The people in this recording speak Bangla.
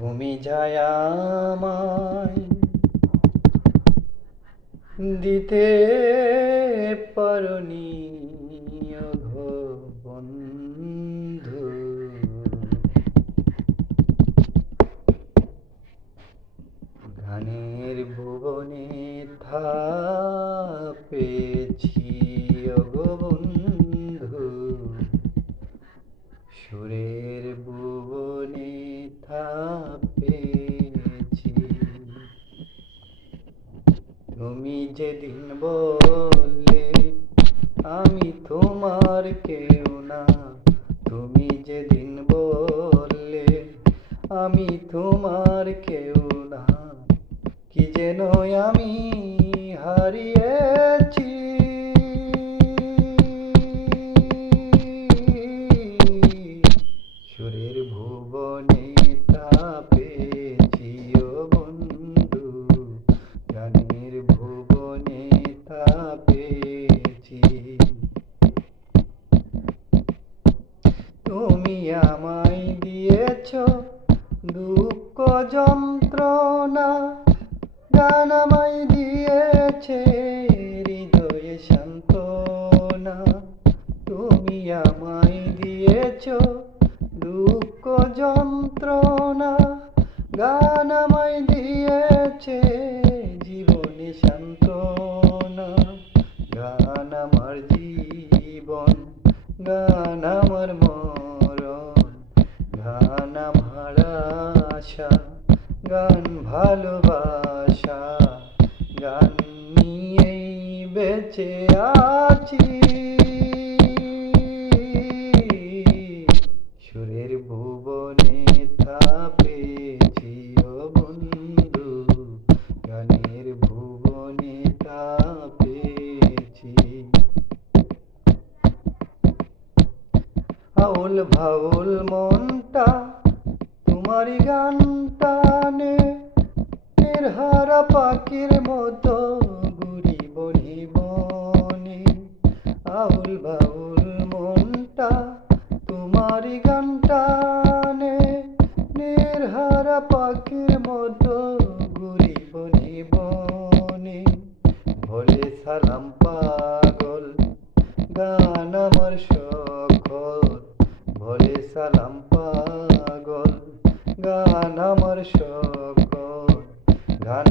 তুমি যায় আমায় দিতে পারনি ওগো বন্ধু। গানের ভুবনে পেয়েছি ওগো বন্ধু, সুরের ভুবনে পেয়েছি। তুমি যেদিন বললে আমি তোমার কেউ না, তুমি যেদিন বললে আমি তোমার কেউ না, কি যেন আমি হারিয়েছি। সুরের ভুবনে পেয়েছি ও বন্ধু, গানের ভুবনে পেয়েছি। তুমি আমায় দিয়েছ দুঃখ যন্ত্রণা, গান আমায় দিয়েছে হৃদয়ে সান্ত্বনা। তুমি আমায় দিয়েছ দুঃখ যন্ত্রণা, গান আমায় দিয়েছে জীবনে সান্ত্বনা। গান আমার জীবন, গান আমার মরণ, গান আমার আশা, গান ভালোবাসা, গান নিয়েই বেঁচে আছি। সুরের ভুবনে পেয়েছি ও বন্ধু, গানের ভুবনে পেয়েছি। আউল ভাউল মনটা তোমারই গান টানে, নির্হারা পাখির মতো ঘুরি বনি বনে। আউল বাউল মনটা তোমারই গান টানে, নির্হারা পাখির মতো ঘুরি বনি বনে। ভোলে সালাম পাগল, গান আমার সকল, ভোলে সালাম পাগল, গান আমার সকল, গান